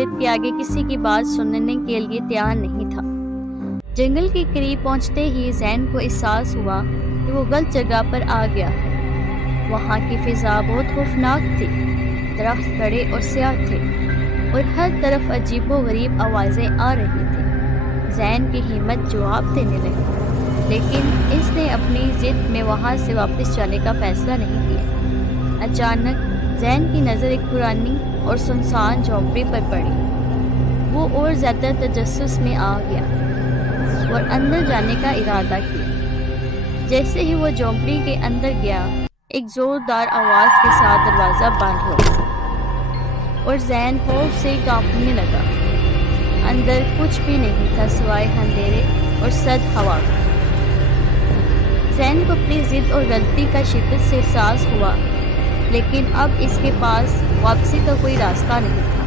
जिद के आगे किसी की बात सुनने के लिए तैयार नहीं था। जंगल के करीब पहुंचते ही जैन को एहसास हुआ कि वो गलत जगह पर आ गया है। वहाँ की फिजा बहुत खौफनाक थी। दरख्त बड़े और स्याह थे और हर तरफ अजीबोगरीब आवाज़ें आ रही थी। जैन की हिम्मत जवाब देने लगी, लेकिन इसने अपनी जिद में वहाँ से वापस जाने का फैसला नहीं किया। अचानक जैन की नज़र एक पुरानी और सुनसान झोंपड़ी पर पड़ी। वो और ज़्यादा तजस्सुस में आ गया और अंदर जाने का इरादा किया। जैसे ही वो झोंपड़ी के अंदर गया, एक जोरदार आवाज़ के साथ दरवाज़ा बंद हुआ और जैन खौफ से कांपने लगा। अंदर कुछ भी नहीं था सिवाय अंधेरे और सर्द हवा का। जैन को अपनी जिद और गलती का शिद्दत से एहसास हुआ, लेकिन अब इसके पास वापसी का कोई रास्ता नहीं था।